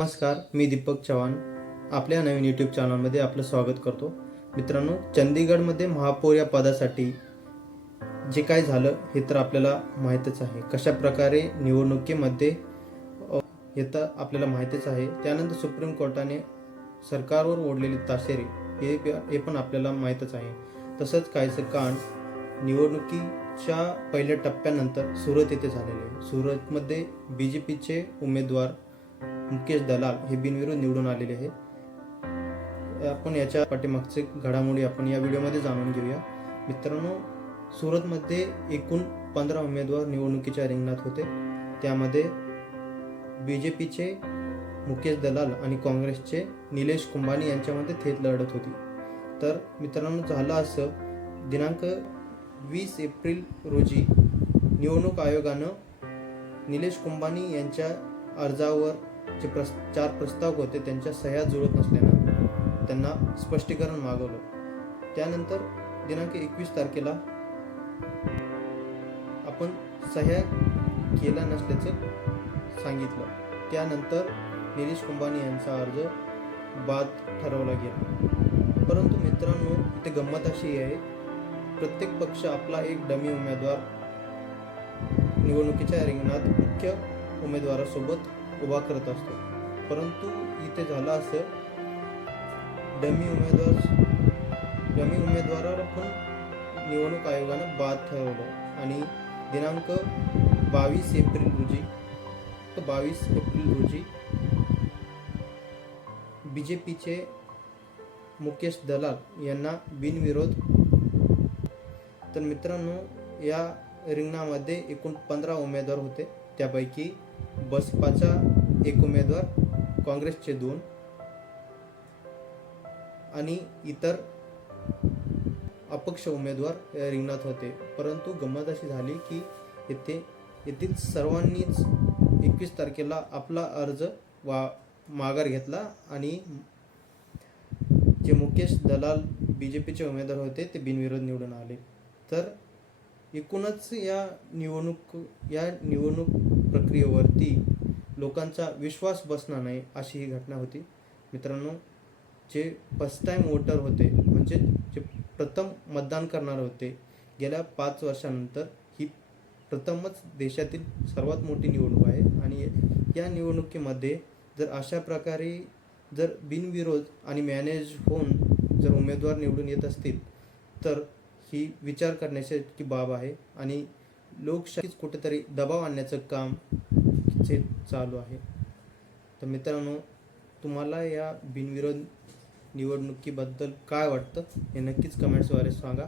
नमस्कार मी दीपक चव्हाण. आपल्या नवीन यूट्यूब चॅनलमध्ये आपलं स्वागत करतो. मित्रांनो चंदीगडमध्ये महापौर या पदासाठी जे काय झालं हे तर आपल्याला माहीतच आहे. कशा प्रकारे निवडणुकीमध्ये हे तर आपल्याला माहीतच आहे. त्यानंतर सुप्रीम कोर्टाने सरकारवर ओढलेली ताशेरे हे हे पण आपल्याला माहीतच आहे. तसंच काहीसं कांड निवडणुकीच्या पहिल्या टप्प्यानंतर सुरत येथे झालेले. आहे सुरतमध्ये बी जे पीचे उमेदवार मुकेश दलाल हे बिनविरोध निवडून आलेले आहे आपण याच्या पाठीमागचे घडामोडी आपण या व्हिडिओमध्ये जाणून घेऊया. मित्रांनो सुरतमध्ये एकूण पंधरा उमेदवार निवडणुकीच्या रिंगणात होते. त्यामध्ये बी जे पीचे मुकेश दलाल आणि काँग्रेसचे निलेश कुंभानी यांच्यामध्ये थेट लढत होती. तर मित्रांनो झालं असं दिनांक वीस एप्रिल रोजी निवडणूक आयोगानं निलेश कुंभानी यांच्या अर्जावर जे प्रस चार प्रस्ताव होते त्यांच्या सह्या जुळत नसल्यानं त्यांना स्पष्टीकरण मागवलं. त्यानंतर दिनांक एकवीस तारखेला आपण सह्या केल्या नसल्याचं सांगितलं. त्यानंतर निलेश कुंभानी यांचा अर्ज बाद ठरवला गेला. परंतु मित्रांनो इथे गंमत अशी आहे प्रत्येक पक्ष आपला एक डमी उमेदवार निवडणुकीच्या रिंगणात मुख्य उमेदवारासोबत उभा करत असतो. परंतु इथे झालं असं डमी उमेदवार डमी उमेदवाराला पण निवडणूक आयोगानं बाद ठरवलं. आणि दिनांक बावीस एप्रिल रोजी बावीस एप्रिल रोजी बी जे पीचे मुकेश दलाल यांना बिनविरोध तर मित्रांनो या रिंगणामध्ये एकूण पंधरा उमेदवार होते. त्यापैकी बसपाचा एक उमेदवार काँग्रेसचे दोन आणि इतर अपक्ष उमेदवार रिंगणात होते. परंतु गंमत अशी झाली की येथे येथील सर्वांनीच एकवीस तारखेला आपला अर्ज वा माघार घेतला आणि जे मुकेश दलाल बी जे पीचे उमेदवार होते ते बिनविरोध निवडून आले. तर एकूणच या निवडणूक या निवडणूक प्रक्रियेवरती लोकांचा विश्वास बसणार नाही अशी ही घटना होती. मित्रांनो जे फर्स्ट टाईम वोटर होते म्हणजे जे प्रथम मतदान करणार होते गेल्या पाच वर्षानंतर ही प्रथमच देशातील सर्वात मोठी निवडणूक आहे. आणि या निवडणुकीमध्ये जर अशा प्रकारे जर बिनविरोध आणि मॅनेज होऊन जर उमेदवार निवडून येत असतील तर ही विचार करण्याची बाब आहे. आणि लोकशाहीच कुठेतरी दबाव आणण्याचं काम चे चालू आहे. तर मित्रांनो तुम्हाला या बिनविरोध निवडणुकीबद्दल काय वाटतं हे नक्कीच कमेंट्सद्वारे सांगा.